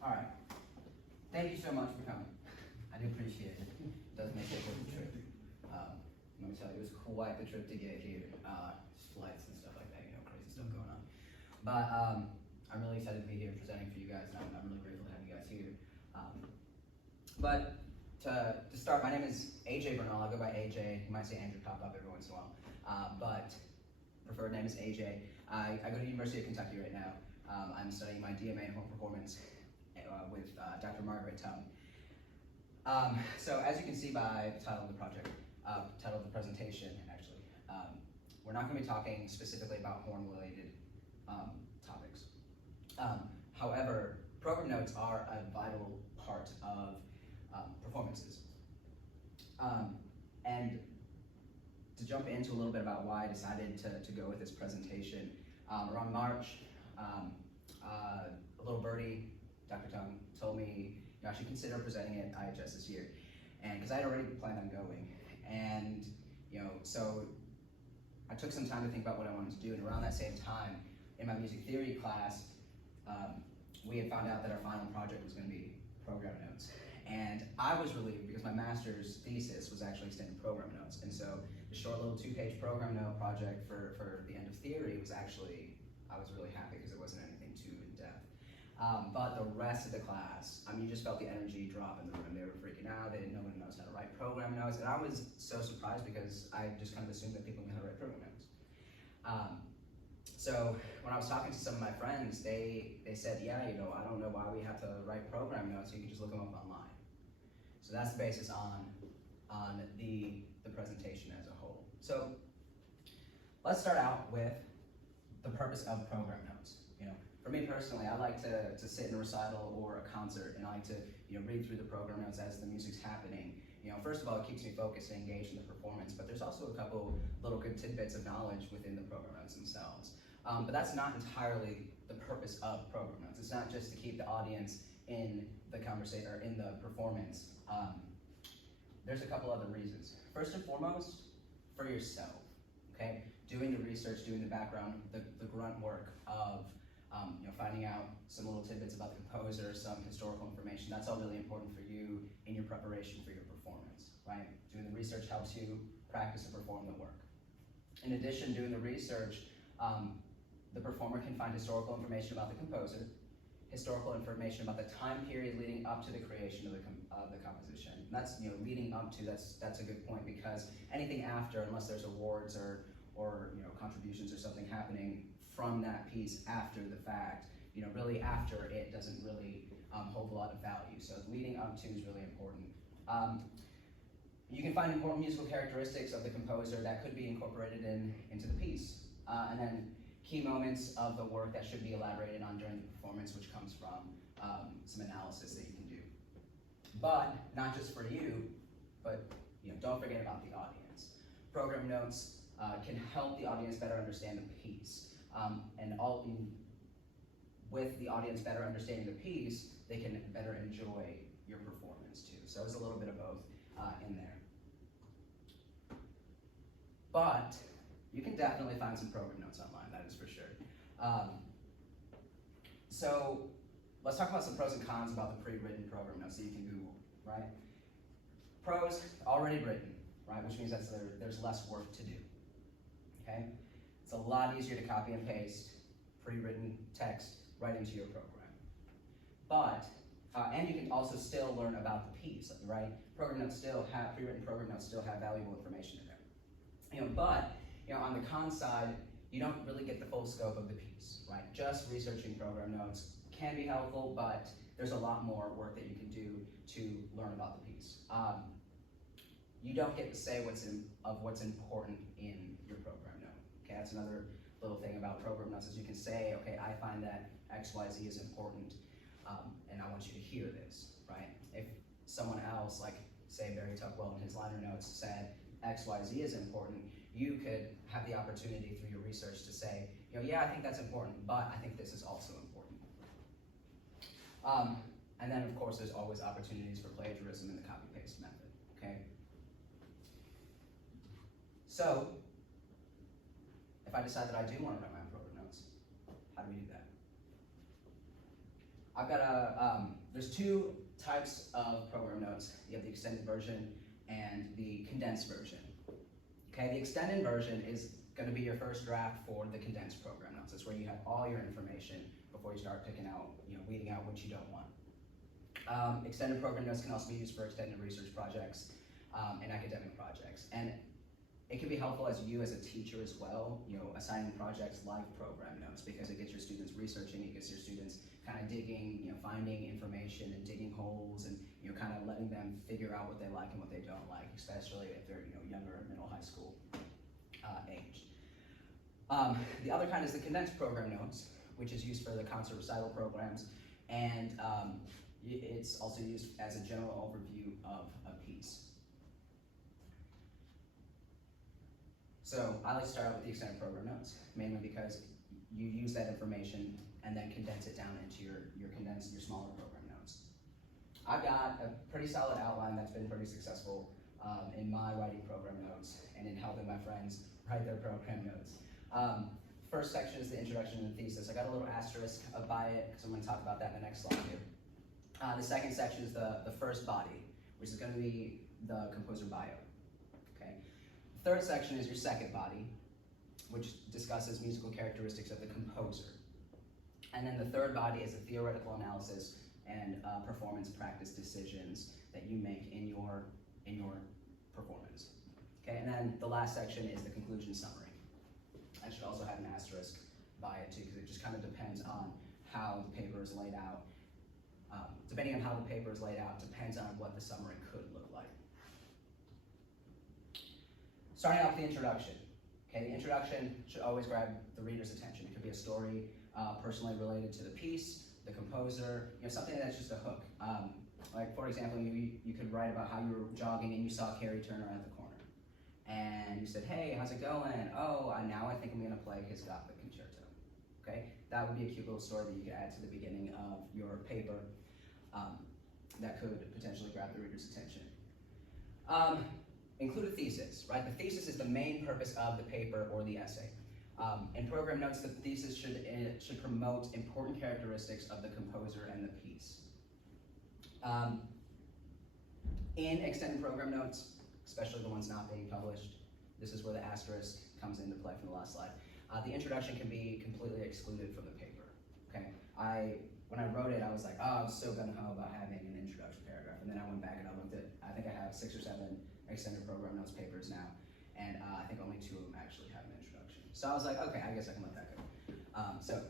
All right. Thank you so much for coming. I do appreciate it. It does make it a good trip. Let me tell you, it was quite the trip to get here. Just flights and stuff like that, you know, crazy stuff going on. But I'm really excited to be here presenting for you guys, and I'm really grateful to have you guys here. But to start, my name is AJ Bernal. I go by AJ. You might see Andrew pop up every once in a while. But preferred name is AJ. I go to the University of Kentucky right now. I'm studying my DMA in home performance with Dr. Margaret Tung. So as you can see by the title of the project, title of the presentation, actually, we're not going to be talking specifically about horn-related topics. However, program notes are a vital part of performances. And to jump into a little bit about why I decided to go with this presentation, around March, a little birdie, Dr. Tung, told me I should consider presenting at IHS this year, and because I had already planned on going, and so I took some time to think about what I wanted to do, and around that same time, in my music theory class, we had found out that our final project was going to be program notes, and I was relieved because my master's thesis was actually extended program notes, and so the short little 2-page program note project for the end of theory was actually, I was really happy because it wasn't anything too in-depth. But the rest of the class, you just felt the energy drop in the room. They were freaking out. They didn't know anyone knows how to write program notes. And I was so surprised because I just kind of assumed that people knew how to write program notes. So when I was talking to some of my friends, they said, yeah, I don't know why we have to write program notes. You can just look them up online. So that's the basis on the presentation as a whole. So let's start out with the purpose of program notes. For me personally, I like to sit in a recital or a concert, and I like to read through the program notes as the music's happening. First of all, it keeps me focused and engaged in the performance, but there's also a couple little good tidbits of knowledge within the program notes themselves. But that's not entirely the purpose of program notes. It's not just to keep the audience in the conversation or in the performance. There's a couple other reasons. First and foremost, for yourself. Okay, doing the research, doing the background, the grunt work of finding out some little tidbits about the composer, some historical information. That's all really important for you in your preparation for your performance, right? Doing the research helps you practice and perform the work. In addition, doing the research, the performer can find historical information about the composer, historical information about the time period leading up to the creation of the composition. And that's leading up to, that's a good point, because anything after, unless there's awards or contributions or something happening from that piece after the fact, really after it doesn't really hold a lot of value. So leading up to is really important. You can find important musical characteristics of the composer that could be incorporated into the piece. And then key moments of the work that should be elaborated on during the performance, which comes from some analysis that you can do. But not just for you, but don't forget about the audience. Program notes can help the audience better understand the piece. With the audience better understanding the piece, they can better enjoy your performance too. So it's a little bit of both in there. But you can definitely find some program notes online, that is for sure. So let's talk about some pros and cons about the pre-written program notes that you can Google, right? Pros, already written, right? Which means that there's less work to do, okay? It's a lot easier to copy and paste pre-written text right into your program. But, and you can also still learn about the piece, right? Program notes still have, pre-written program notes still have valuable information in there. But on the con side, you don't really get the full scope of the piece, right? Just researching program notes can be helpful, but there's a lot more work that you can do to learn about the piece. You don't get to say what's important in your program note. Okay, that's another little thing about program notes is you can say, okay, I find that XYZ is important, and I want you to hear this, right? If someone else, like say Barry Tuckwell in his liner notes said XYZ is important, you could have the opportunity through your research to say, yeah, I think that's important, but I think this is also important. And then of course there's always opportunities for plagiarism in the copy-paste method, okay? So, if I decide that I do want to write my own program notes, how do we do that? there's two types of program notes. You have the extended version and the condensed version. Okay, the extended version is going to be your first draft for the condensed program notes. That's where you have all your information before you start picking out, weeding out what you don't want. Extended program notes can also be used for extended research projects and academic projects. And it can be helpful as a teacher as well, assigning projects like program notes, because it gets your students researching, it gets your students kind of digging, finding information and digging holes and, kind of letting them figure out what they like and what they don't like, especially if they're, younger, middle, high school age. The other kind is the condensed program notes, which is used for the concert recital programs, and it's also used as a general overview of a piece. So I like to start out with the extended program notes, mainly because you use that information and then condense it down into your smaller program notes. I've got a pretty solid outline that's been pretty successful in my writing program notes and in helping my friends write their program notes. First section is the introduction and the thesis. I got a little asterisk by it because I'm going to talk about that in the next slide here. The second section is the first body, which is going to be the composer bio. Okay. The third section is your second body, which discusses musical characteristics of the composer. And then the third body is a theoretical analysis and performance practice decisions that you make in your performance. Okay, and then the last section is the conclusion summary. I should also have an asterisk by it too, because it just kind of depends on how the paper is laid out. Depending on how the paper is laid out, depends on what the summary could look like. Starting off with the introduction. Okay, the introduction should always grab the reader's attention. It could be a story personally related to the piece, the composer, something that's just a hook. Like for example, you could write about how you were jogging and you saw Carrie Turner at the corner. And you said, hey, how's it going? Oh, now I think I'm gonna play his Gothic Concerto. Okay, that would be a cute little story that you could add to the beginning of your paper that could potentially grab the reader's attention. Include a thesis, right? The thesis is the main purpose of the paper or the essay. In program notes, the thesis should promote important characteristics of the composer and the piece. In extended program notes, especially the ones not being published, this is where the asterisk comes into play from the last slide. The introduction can be completely excluded from the paper. Okay, when I wrote it, I was like, oh, I was so gung-ho about having an introduction paragraph, and then I went back and I looked at, I think I have 6 or 7 extended program notes papers now, and I think only 2 of them actually have an introduction. So I was like, okay, I guess I can let that go. So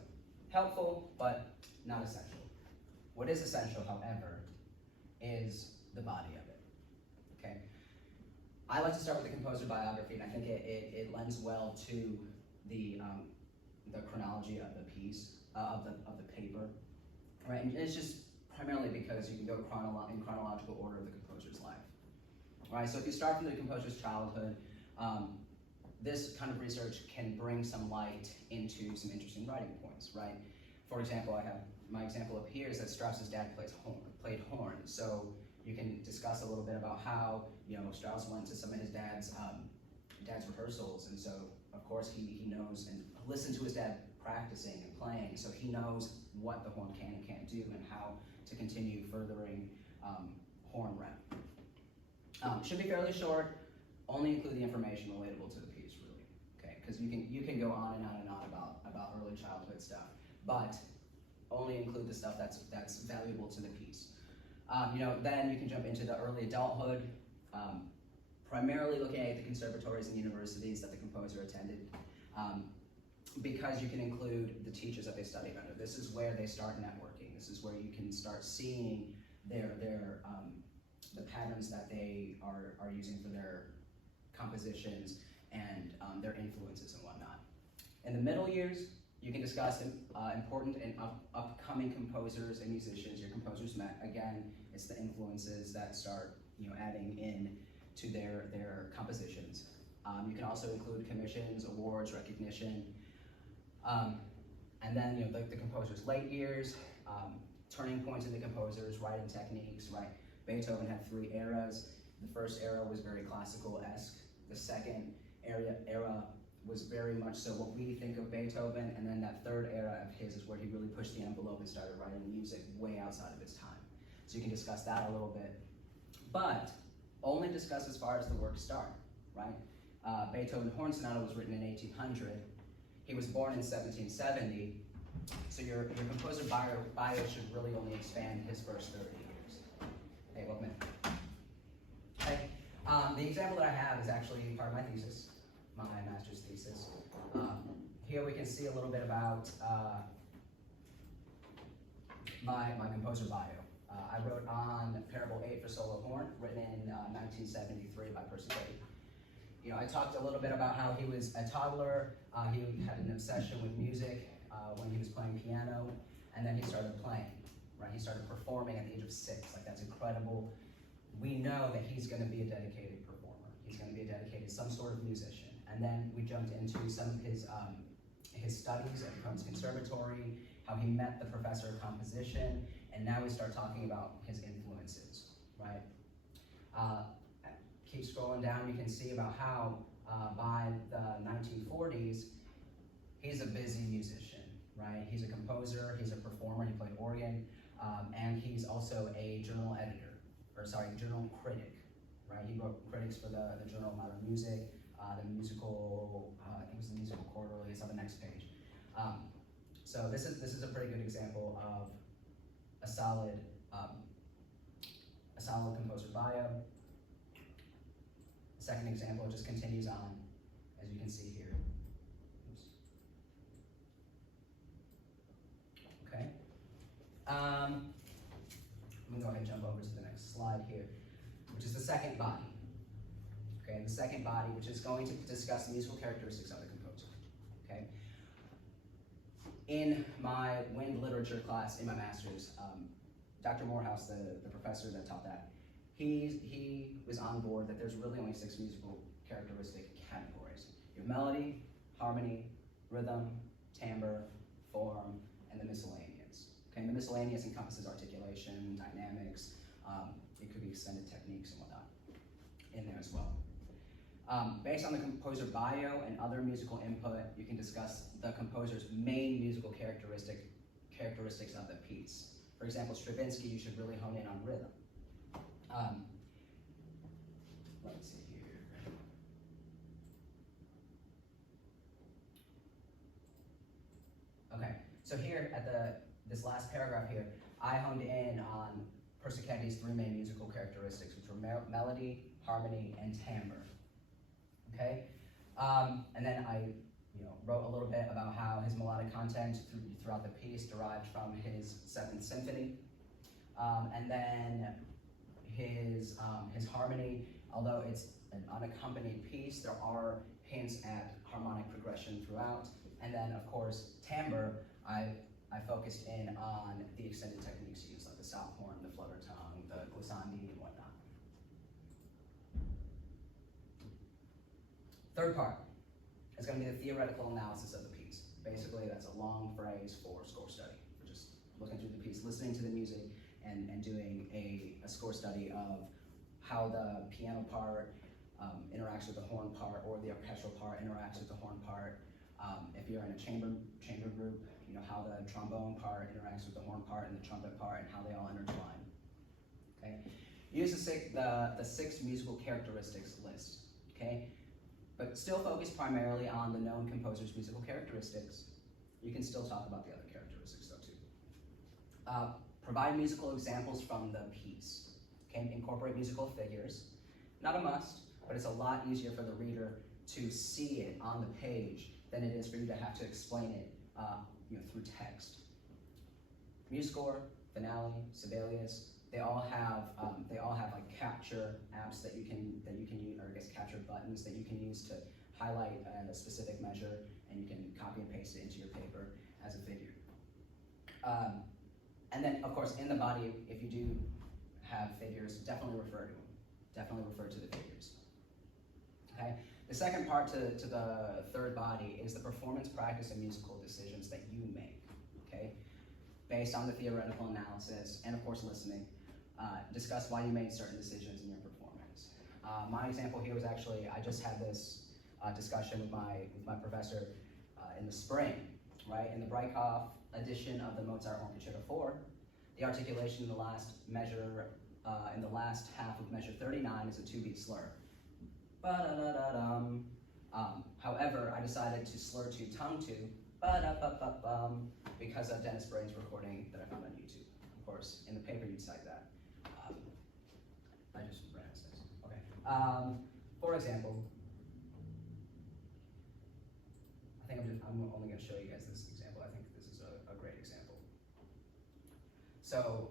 helpful, but not essential. What is essential, however, is the body of it. Okay. I like to start with the composer biography, and I think it lends well to the chronology of the piece, of the paper, right? And it's just primarily because you can go in chronological order of the composer's life. Right, so if you start from the composer's childhood, this kind of research can bring some light into some interesting writing points, right? For example, I have my example up here is that Strauss's dad played horn. So you can discuss a little bit about how Strauss went to some of his dad's rehearsals, and so of course he knows and listened to his dad practicing and playing, so he knows what the horn can and can't do and how to continue furthering horn rep. Should be fairly short. Only include the information relatable to the piece, really. Okay, because you can go on and on and on about early childhood stuff, but only include the stuff that's valuable to the piece. Then you can jump into the early adulthood, primarily looking at the conservatories and universities that the composer attended, because you can include the teachers that they studied under. This is where they start networking. This is where you can start seeing the patterns that they are using for their compositions and their influences and whatnot. In the middle years, you can discuss important and upcoming composers and musicians your composers met. Again, it's the influences that start adding in to their compositions. You can also include commissions, awards, recognition, and then the composer's late years, turning points in the composer's writing techniques, right? Beethoven had 3 eras. The first era was very classical-esque. The second era was very much so what we think of Beethoven, and then that third era of his is where he really pushed the envelope and started writing music way outside of his time. So you can discuss that a little bit, but only discuss as far as the works start, right? Beethoven's Horn Sonata was written in 1800. He was born in 1770, so your composer bio should really only expand his first 30 years. Hey, welcome in. Hey, the example that I have is actually part of my thesis, my master's thesis. Here we can see a little bit about my composer bio. I wrote on Parable 8 for solo horn, written in 1973 by Percy Cady. You know, I talked a little bit about how he was a toddler. He had an obsession with music when he was playing piano, and then he started playing, right? He started performing at the age of 6. Like, that's incredible. We know that he's going to be a dedicated performer. He's going to be a dedicated, some sort of musician. And then we jumped into some of his studies at the Combs Conservatory, how he met the professor of composition, and now we start talking about his influences, right? Keep scrolling down, you can see about how by the 1940s, he's a busy musician, right? He's a composer, he's a performer, he played organ, and he's also a journal journal critic, right? He wrote critics for the Journal of Modern Music, the musical, I think it was the Musical Quarterly. It's on the next page. So this is a pretty good example of a solid composer bio. The second example just continues on, as you can see here. Oops. Okay. Let me go ahead and jump over to the next slide here, which is the second body. Okay, the second body, which is going to discuss the musical characteristics of the composer. Okay. In my wind literature class in my master's, Dr. Morehouse, the professor that taught that, he was on board that there's really only 6 musical characteristic categories. You have melody, harmony, rhythm, timbre, form, and the miscellaneous. Okay, and the miscellaneous encompasses articulation, dynamics, it could be extended techniques and whatnot in there as well. Based on the composer bio and other musical input, you can discuss the composer's main musical characteristics of the piece. For example, Stravinsky, you should really hone in on rhythm. Let's see here. Okay, so here at this last paragraph here, I honed in on Persichetti's 3 main musical characteristics, which were melody, harmony, and timbre. Okay, and then I wrote a little bit about how his melodic content throughout the piece derived from his 7th Symphony, and then his harmony, although it's an unaccompanied piece, there are hints at harmonic progression throughout. And then, of course, timbre, I focused in on the extended techniques used, like the stop horn, the flutter tongue, the glissandi, and whatnot. Third part is going to be the theoretical analysis of the piece. Basically, that's a long phrase for score study, for just looking through the piece, listening to the music, and doing a score study of how the piano part interacts with the horn part, or the orchestral part interacts with the horn part. If you're in a chamber group, how the trombone part interacts with the horn part and the trumpet part, and how they all intertwine. Okay, use the 6 musical characteristics list. Okay, but still focus primarily on the known composer's musical characteristics. You can still talk about the other characteristics though too. Provide musical examples from the piece. Okay, incorporate musical figures. Not a must, but it's a lot easier for the reader to see it on the page than it is for you to have to explain it through text. MuseScore, Finale, Sibelius, they all have like capture apps that you can use, or I guess capture buttons that you can use to highlight a specific measure, and you can copy and paste it into your paper as a figure. And then, of course, in the body, if you do have figures, definitely refer to them. Definitely refer to the figures. Okay. The second part to the third body is the performance, practice, and musical decisions that you make. Okay. Based on the theoretical analysis and, of course, listening, discuss why you made certain decisions in your performance. My example here was actually, I just had this discussion with my professor in the spring, right? In the Breitkopf edition of the Mozart Orchestra 4, the articulation in the last measure, in the last half of measure 39 is a 2-beat slur. Ba-da-da-da-dum. However, I decided to slur to tongue to ba-da-ba-ba-bum because of Dennis Brain's recording that I found on YouTube. Of course, in the paper you'd cite that. I just ran out of space. Okay. For example, I think I'm only going to show you guys this example. I think this is a great example. So,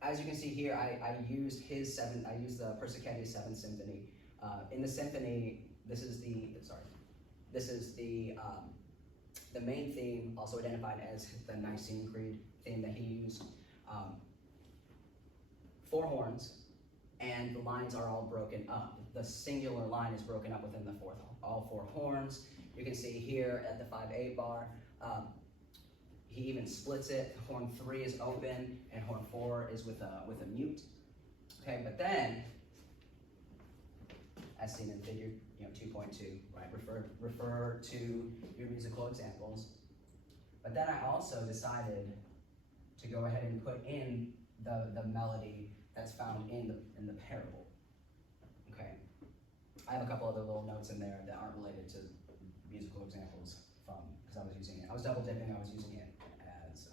as you can see here, I used the Persichetti 7th Symphony. In the symphony, this is the main theme, also identified as the Nicene Creed theme that he used. 4 horns, and the lines are all broken up. The singular line is broken up within the all 4 horns. You can see here at the 5/8 bar, he even splits it. Horn 3 is open, and horn 4 is with a mute. Okay, but then, as seen in figure 2.2, right? Refer to your musical examples. But then I also decided to go ahead and put in the melody that's found in the parable. Okay, I have a couple other little notes in there that aren't related to musical examples because I was double dipping. I was using it as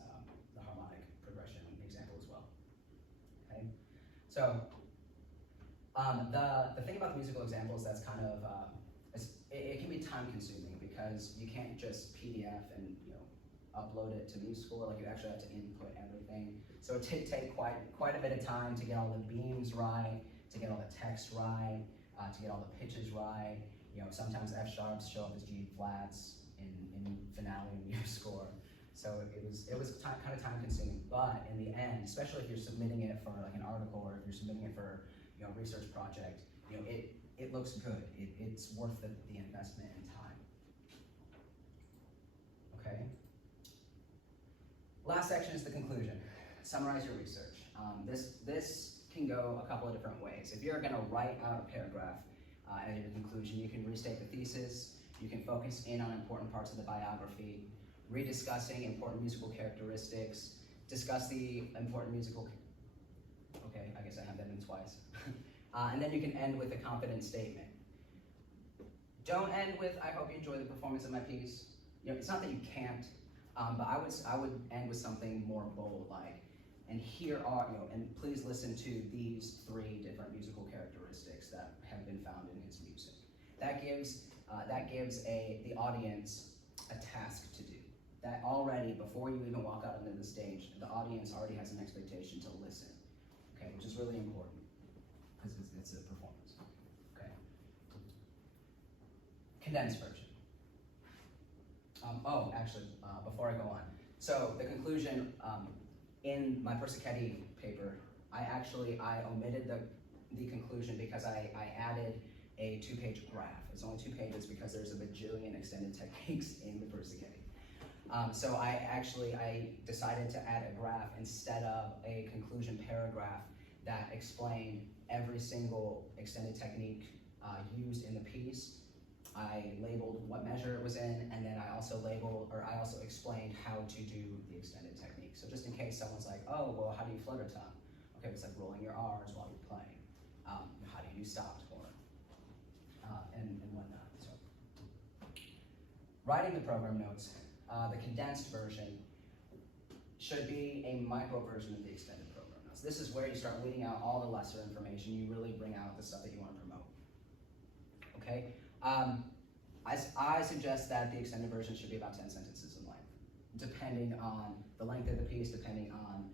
the harmonic progression example as well. Okay, so the thing about the musical examples that's kind of it can be time consuming because you can't just PDF and upload it to MuseScore. Like you actually have to input everything. So it did take quite a bit of time to get all the beams right, to get all the text right, to get all the pitches right. Sometimes F sharps show up as G flats in finale and MuseScore. So it was kind of time consuming. But in the end, especially if you're submitting it for like an article or if you're submitting it for a research project, it looks good. It's worth the investment in time. Okay. Last section is the conclusion. Summarize your research. This can go a couple of different ways. If you're going to write out a paragraph as your conclusion, you can restate the thesis. You can focus in on important parts of the biography, rediscussing important musical characteristics, discuss the important musical. Okay, I guess I have that in twice. And then you can end with a confident statement. Don't end with, I hope you enjoy the performance of my piece. It's not that you can't, but I would end with something more bold, like, and here are, and please listen to these 3 different musical characteristics that have been found in his music. That gives the audience a task to do. That already, before you even walk out onto the stage, the audience already has an expectation to listen, okay, which is really important because it's a performance, okay. Condensed version. Before I go on, so the conclusion in my Persichetti paper, I omitted the conclusion because I added a 2-page graph. It's only 2 pages because there's a bajillion extended techniques in the Persichetti. So I decided to add a graph instead of a conclusion paragraph that explained every single extended technique used in the piece. I labeled what measure it was in, and then I also explained how to do the extended technique. So just in case someone's like, oh, well, how do you flutter tongue? Okay, it's like rolling your R's while you're playing. How do you do stopped horn? And whatnot. So, writing the program notes, the condensed version should be a micro version of the extended program notes. This is where you start weeding out all the lesser information. You really bring out the stuff that you want to promote. Okay. I suggest that the extended version should be about 10 sentences in length, depending on the length of the piece, depending on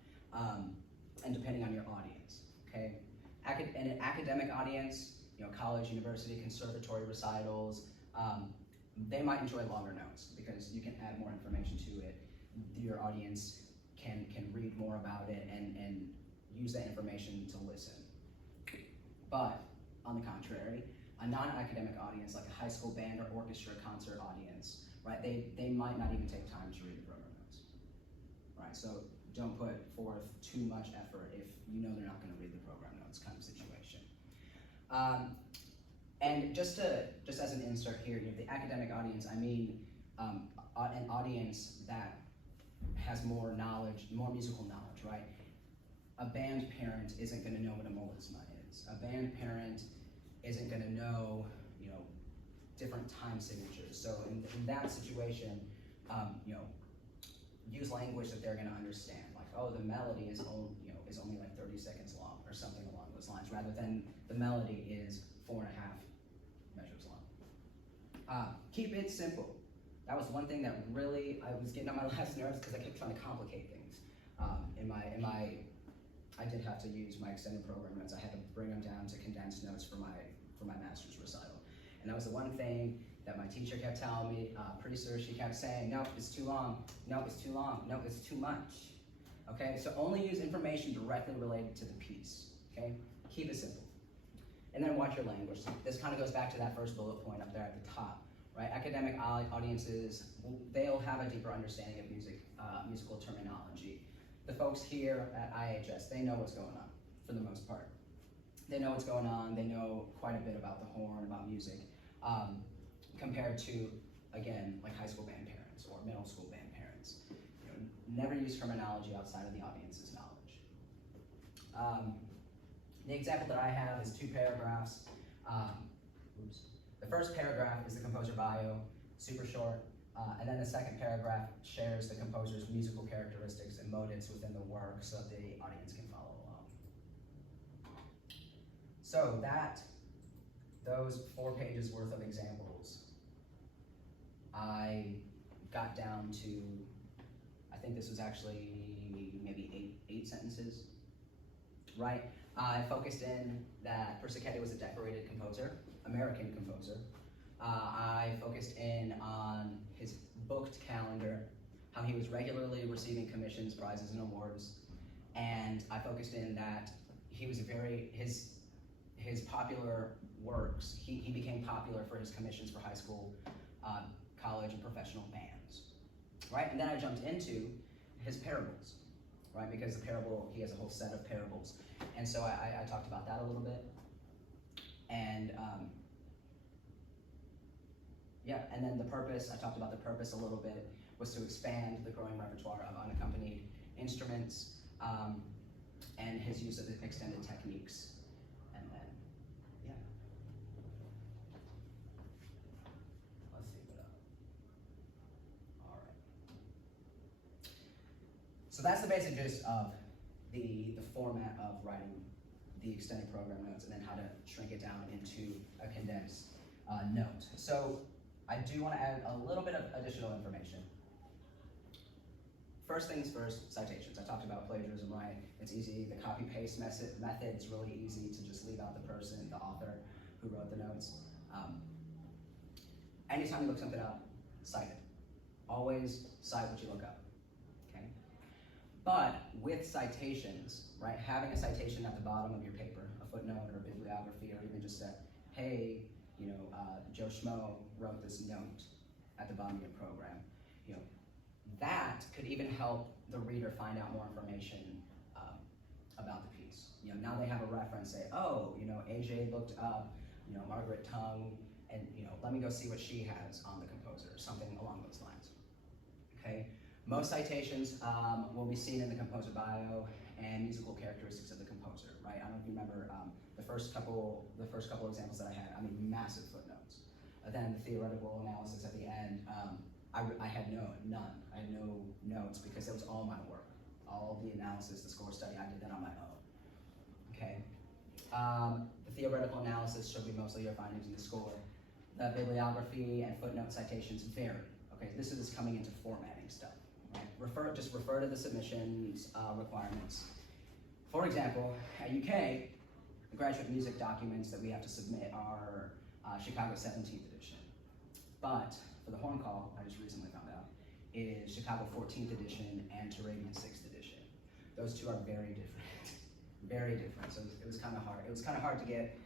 your audience. Okay, in an academic audience, college, university, conservatory recitals, they might enjoy longer notes because you can add more information to it. Your audience can read more about it and use that information to listen. But on the contrary, a non-academic audience, like a high school band or orchestra concert audience, right? They might not even take time to read the program notes, right? So don't put forth too much effort if you know they're not going to read the program notes kind of situation. And just as an insert here, the academic audience, I mean an audience that has more knowledge, more musical knowledge, right? A band parent isn't going to know what a melisma is. A band parent isn't going to know, different time signatures. So in that situation, use language that they're going to understand. Like, oh, the melody is only like 30 seconds long, or something along those lines, rather than the melody is 4.5 measures long. Keep it simple. That was one thing that really, I was getting on my last nerves because I kept trying to complicate things. I did have to use my extended program notes. I had to bring them down to condensed notes for my master's recital. And that was the one thing that my teacher kept telling me. Pretty soon she kept saying, no, it's too long, no, it's too long, no, it's too much. Okay, so only use information directly related to the piece, okay? Keep it simple. And then watch your language. This kind of goes back to that first bullet point up there at the top, right? Academic audiences, they'll have a deeper understanding of musical terminology. The folks here at IHS, they know what's going on, for the most part. They know what's going on, they know quite a bit about the horn, about music, compared to, again, like high school band parents or middle school band parents. Never use terminology outside of the audience's knowledge. The example that I have is 2 paragraphs. The first paragraph is the composer bio, super short, and then the second paragraph shares the composer's musical characteristics and motives within the work so that the audience can follow along. So those 4 pages worth of examples, I got down to, I think this was actually maybe eight sentences, right? I focused in that Persichetti was a decorated composer, American composer. I focused in on his booked calendar, how he was regularly receiving commissions, prizes, and awards. And I focused in that he was his popular works, he became popular for his commissions for high school, college, and professional bands, right? And then I jumped into his parables, right? Because he has a whole set of parables. And so I talked about that a little bit. And and then the purpose, I talked about the purpose a little bit, was to expand the growing repertoire of unaccompanied instruments and his use of the extended techniques. And then, let's see what else. All right. So that's the basic gist of the format of writing the extended program notes, and then how to shrink it down into a condensed note. So I do want to add a little bit of additional information. First things first, citations. I talked about plagiarism, right? It's easy. The copy-paste method is really easy to just leave out the person, the author who wrote the notes. Anytime you look something up, cite it. Always cite what you look up, okay? But with citations, right, having a citation at the bottom of your paper, a footnote or a bibliography, or even just a, hey, Joe Schmo wrote this note at the bottom of your program, that could even help the reader find out more information about the piece. Now they have a reference, say, oh, AJ looked up, Margaret Tung, and let me go see what she has on the composer, or something along those lines. Okay, most citations will be seen in the composer bio and musical characteristics of the composer, right? I don't know if you remember the first couple examples that I had. I mean, massive footnotes. Then the theoretical analysis at the end, I had none. I had no notes because it was all my work. All the analysis, the score study, I did that on my own. Okay. The theoretical analysis should be mostly your findings in the score. The bibliography and footnote citations vary. Okay, this is coming into formatting stuff. Right? Just refer to the submissions requirements. For example, at UK, the graduate music documents that we have to submit are Chicago 17th edition. But for the horn call, I just recently found out, is Chicago 14th edition and Turabian 6th edition. Those two are very different, very different. So it was kind of hard. It was kind of hard to get,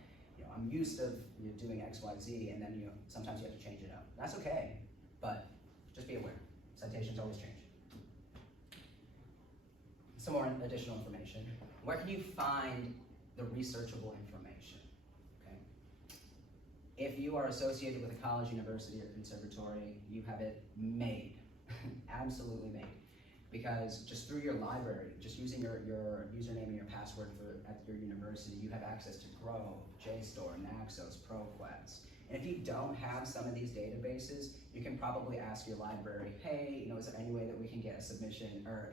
I'm used to doing X, Y, Z, and then sometimes you have to change it up. That's okay, but just be aware. Citations always change. Some more additional information. Where can you find the researchable information? Okay. if you are associated with a college, university, or conservatory, you have it made, absolutely made. Because just through your library, just using your username and your password at your university, you have access to Grove, JSTOR, Naxos, ProQuest. And if you don't have some of these databases, you can probably ask your library, hey, you know, is there any way that we can get a submission or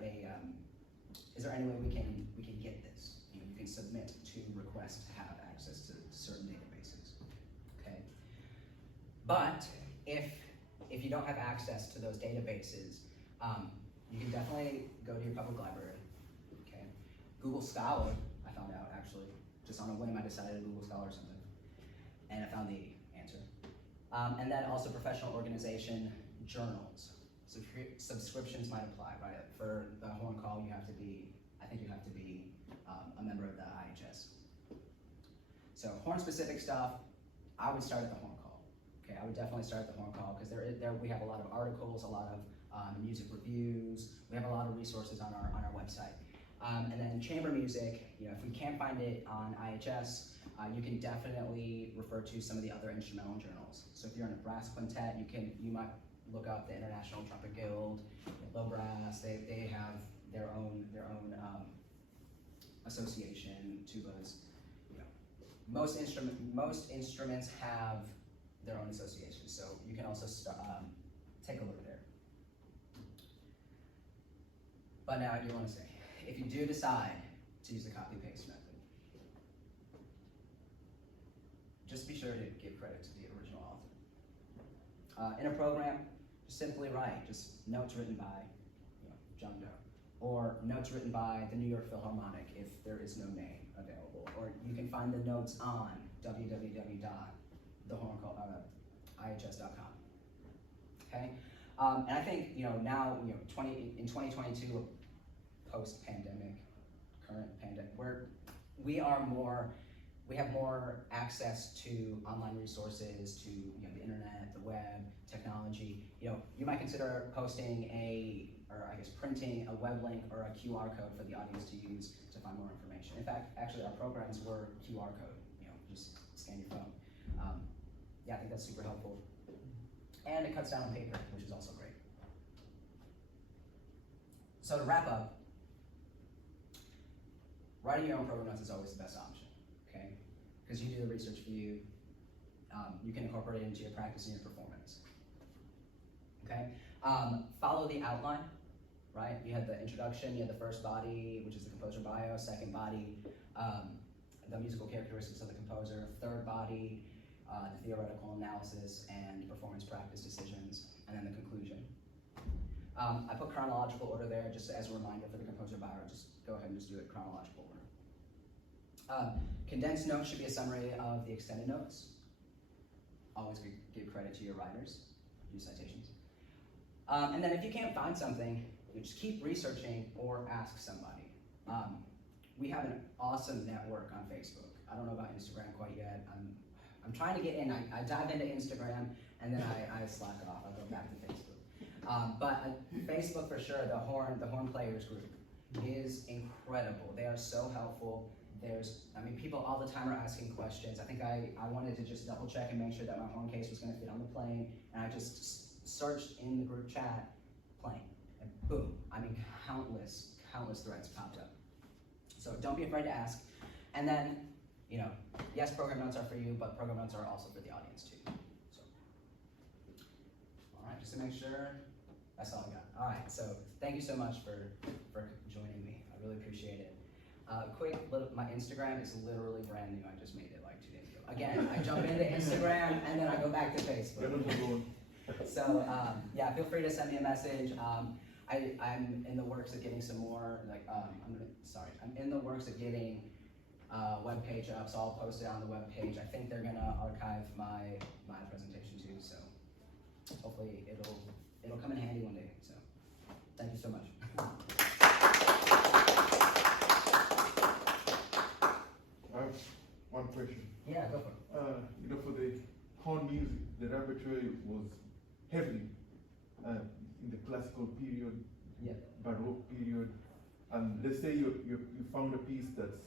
is there any way we can get this? You know, you can submit to request to have access to certain databases, okay? But if you don't have access to those databases, you can definitely go to your public library, okay? Google Scholar, I found out actually, just on a whim I decided to Google Scholar or something, and I found the answer. And then also professional organization journals. Subscriptions might apply, right? For the Horn Call, you have to be, I think you have to be a member of the IHS. So Horn specific stuff, I would start at the Horn Call. Okay, I would definitely start at the Horn Call because there we have a lot of articles, a lot of music reviews. We have a lot of resources on our website. And then chamber music, you know, if we can't find it on IHS, you can definitely refer to some of the other instrumental journals. So if you're in a brass quintet, you might look up the International Trumpet Guild, Low Brass. They have their own association, tubas. You know, most instruments have their own association, so you can also take a look there. But now I do want to say, if you do decide to use the copy-paste method, just be sure to give credit to the original author. In a program, just simply write, just notes written by, you know, John Doe, or notes written by the New York Philharmonic if there is no name available, or you can find the notes on www.ihs.com. Okay, and I think, you know, now, you know, in 2022, post-pandemic, current pandemic, we have more access to online resources, to, you know, the internet, the web, technology. You know, you might consider posting printing a web link or a QR code for the audience to use to find more information. In fact, actually our programs were QR code, you know, just scan your phone. Yeah, I think that's super helpful. And it cuts down on paper, which is also great. So to wrap up, writing your own program notes is always the best option, okay? Because you do the research for you. You can incorporate it into your practice and your performance, okay? Follow the outline, right? You had the introduction, you had the first body, which is the composer bio, second body, the musical characteristics of the composer, third body, the theoretical analysis and performance practice decisions, and then the conclusion. I put chronological order there just as a reminder for the composer bio. Just go ahead and just do it chronological order. Condensed notes should be a summary of the extended notes. Always give credit to your writers, use citations. And then if you can't find something, you just keep researching or ask somebody. We have an awesome network on Facebook. I don't know about Instagram quite yet. I'm trying to get in. I dive into Instagram and then I slack off. I go back to Facebook. But Facebook for sure, the Horn Players group is incredible. They are so helpful. People all the time are asking questions. I think I wanted to just double check and make sure that my horn case was going to fit on the plane, and I just searched in the group chat, plane, and boom, countless threads popped up. So don't be afraid to ask. And then, you know, yes, program notes are for you, but program notes are also for the audience too. So, all right, just to make sure, that's all I got. All right, so thank you so much for joining me. I really appreciate it. My Instagram is literally brand new. I just made it like 2 days ago. Again, I jump into Instagram and then I go back to Facebook. So yeah, feel free to send me a message. I'm in the works of getting some more, I'm in the works of getting web page up, so I'll post it on the web page. I think they're gonna archive my presentation too, so hopefully it'll come in handy one day. So thank you so much. I have one question. Yeah, go for it. For the horn music, the repertoire was heavy in the classical period, Yeah. Baroque period, and let's say you found a piece that's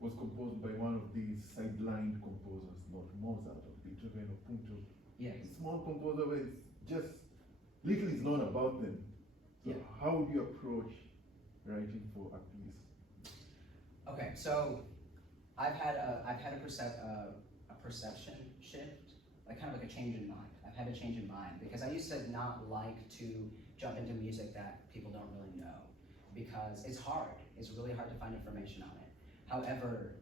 was composed by one of these sidelined composers, not Mozart or Beethoven or Punto. Yes. A small composer where it's just little is known about them. So Yeah. how would you approach writing for a piece? Okay, so I've had a perception shift, like kind of like a change in mind. I've had a change in mind because I used to not like to jump into music that people don't really know because it's hard. It's really hard to find information on it. However,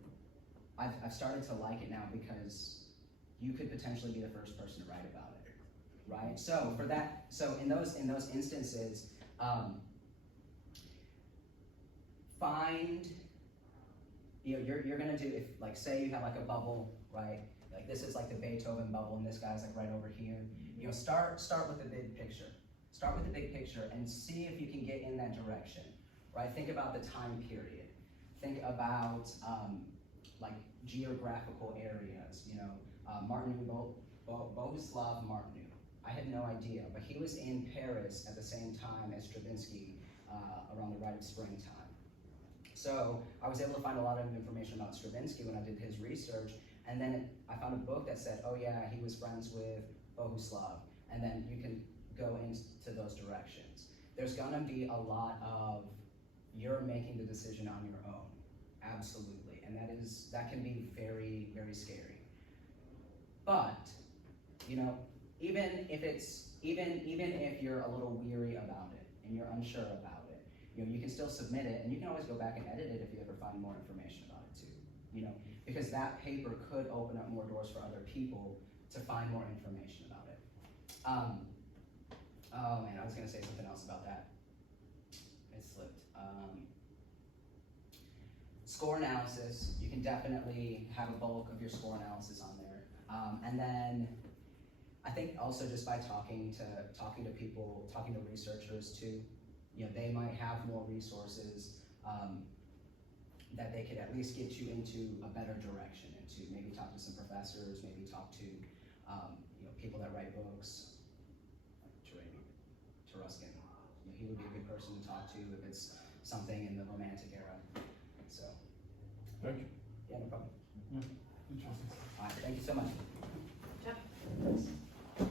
I've started to like it now because you could potentially be the first person to write about it, right? So for that, so in those instances, find, you're gonna do, if like say you have like a bubble, right? Like this is like the Beethoven bubble and this guy's like right over here. Start with the big picture. Start with the big picture and see if you can get in that direction, right? Think about the time period. Think about like geographical areas, Bohuslav Martinu. I had no idea, but he was in Paris at the same time as Stravinsky around the Rite of Springtime. So I was able to find a lot of information about Stravinsky when I did his research, and then I found a book that said, oh yeah, he was friends with Bohuslav, and then you can go into those directions. There's gonna be a lot of you're making the decision on your own, absolutely, and that can be very, very scary. But even if you're a little weary about it and you're unsure about it, you can still submit it, and you can always go back and edit it if you ever find more information about it too. Because that paper could open up more doors for other people to find more information about it. Oh man, I was gonna say something else about that. It slipped. Score analysis, you can definitely have a bulk of your score analysis on there. And then I think also just by talking to people, talking to researchers too, they might have more resources that they could at least get you into a better direction, into maybe talk to some professors, maybe talk to people that write books, like Taruskin. He would be a good person to talk to if it's something in the Romantic era. So, Thank you. yeah, no problem. Yeah, interesting. All right, thank you so much.